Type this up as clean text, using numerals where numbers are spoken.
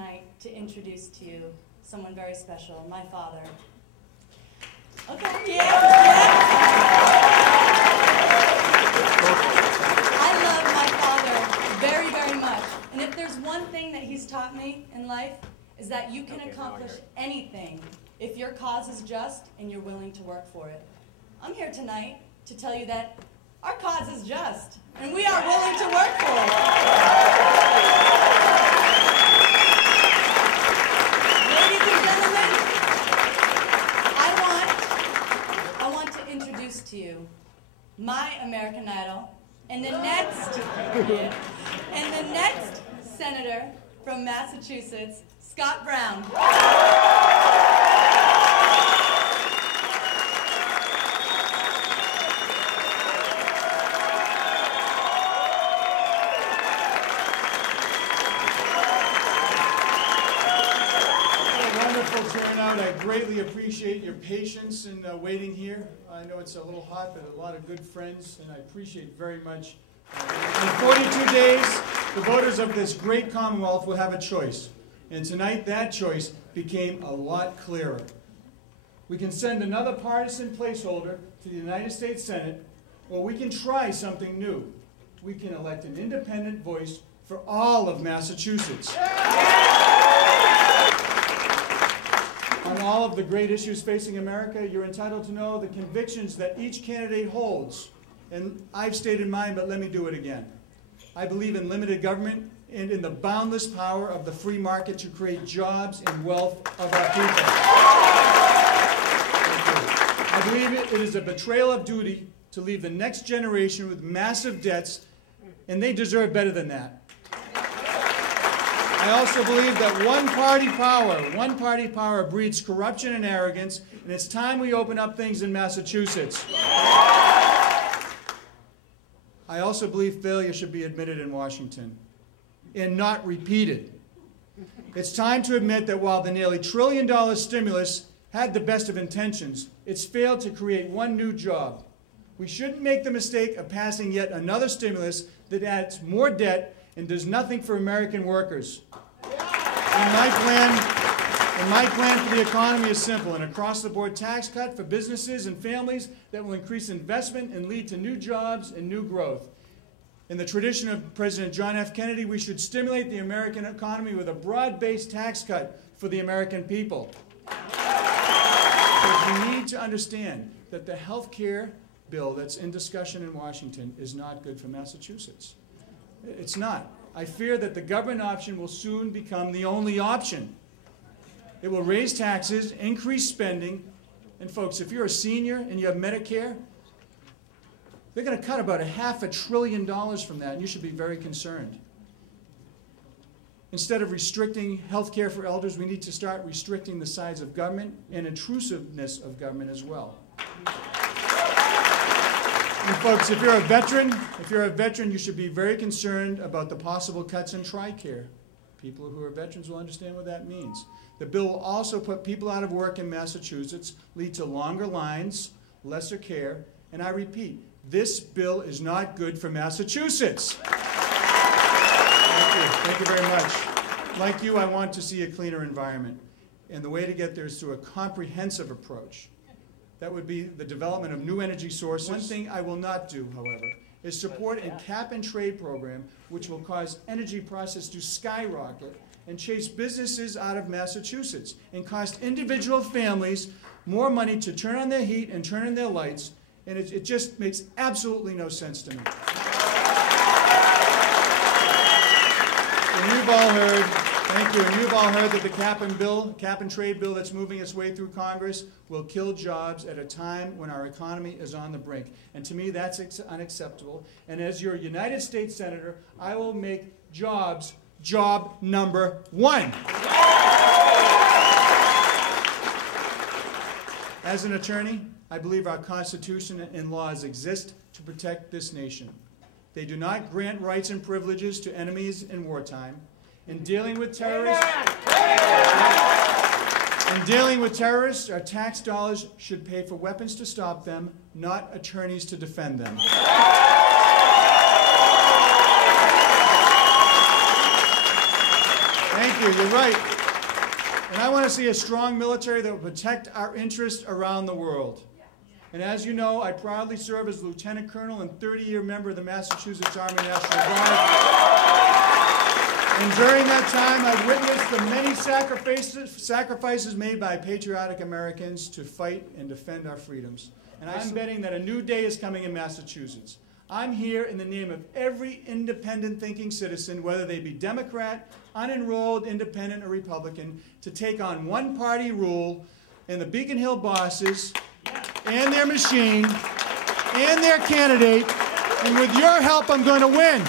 tonight to introduce to you someone very special, my father. Okay, yeah. I love my father very, very much. And if there's one thing that he's taught me in life, is that you can accomplish anything if your cause is just and you're willing to work for it. I'm here tonight to tell you that our cause is just, and we are willing to work for it. Ladies and gentlemen, I want to introduce to you my American Idol, and the next senator from Massachusetts, Scott Brown. I greatly appreciate your patience in waiting here. I know it's a little hot, but a lot of good friends, and I appreciate very much. In 42 days, the voters of this great Commonwealth will have a choice. And tonight, that choice became a lot clearer. We can send another partisan placeholder to the United States Senate, or we can try something new. We can elect an independent voice for all of Massachusetts. On all of the great issues facing America, you're entitled to know the convictions that each candidate holds. And I've stated mine, but let me do it again. I believe in limited government and in the boundless power of the free market to create jobs and wealth of our people. I believe it is a betrayal of duty to leave the next generation with massive debts, and they deserve better than that. I also believe that one-party power breeds corruption and arrogance, and it's time we open up things in Massachusetts. I also believe failure should be admitted in Washington and not repeated. It's time to admit that while the nearly $1 trillion stimulus had the best of intentions, it's failed to create one new job. We shouldn't make the mistake of passing yet another stimulus that adds more debt and does nothing for American workers. And my plan for the economy is simple: an across-the-board tax cut for businesses and families that will increase investment and lead to new jobs and new growth. In the tradition of President John F. Kennedy, we should stimulate the American economy with a broad-based tax cut for the American people. But we need to understand that the health care bill that's in discussion in Washington is not good for Massachusetts. It's not. I fear that the government option will soon become the only option. It will raise taxes, increase spending, and folks, if you're a senior and you have Medicare, they're going to cut about $500 billion from that, and you should be very concerned. Instead of restricting health care for elders, we need to start restricting the size of government and intrusiveness of government as well. And folks, if you're a veteran, you should be very concerned about the possible cuts in TRICARE. People who are veterans will understand what that means. The bill will also put people out of work in Massachusetts, lead to longer lines, lesser care, and I repeat, this bill is not good for Massachusetts. Thank you very much. Like you, I want to see a cleaner environment, and the way to get there is through a comprehensive approach. That would be the development of new energy sources. One thing I will not do, however, is support a cap-and-trade program which will cause energy prices to skyrocket and chase businesses out of Massachusetts and cost individual families more money to turn on their heat and turn on their lights, and it just makes absolutely no sense to me. And you've all heard, thank you, and you've all heard that the cap-and-trade bill that's moving its way through Congress will kill jobs at a time when our economy is on the brink. And to me, that's unacceptable. And as your United States Senator, I will make jobs job number one. As an attorney, I believe our Constitution and laws exist to protect this nation. They do not grant rights and privileges to enemies in wartime. In dealing with terrorists, our tax dollars should pay for weapons to stop them, not attorneys to defend them. Thank Thank you. You're right. And I want to see a strong military that will protect our interests around the world. And as you know, I proudly serve as Lieutenant Colonel and 30-year member of the Massachusetts Army National Guard. And during that time, I've witnessed the many sacrifices made by patriotic Americans to fight and defend our freedoms. And I'm betting that a new day is coming in Massachusetts. I'm here in the name of every independent thinking citizen, whether they be Democrat, unenrolled, independent, or Republican, to take on one-party rule and the Beacon Hill bosses and their machine and their candidate. And with your help, I'm going to win.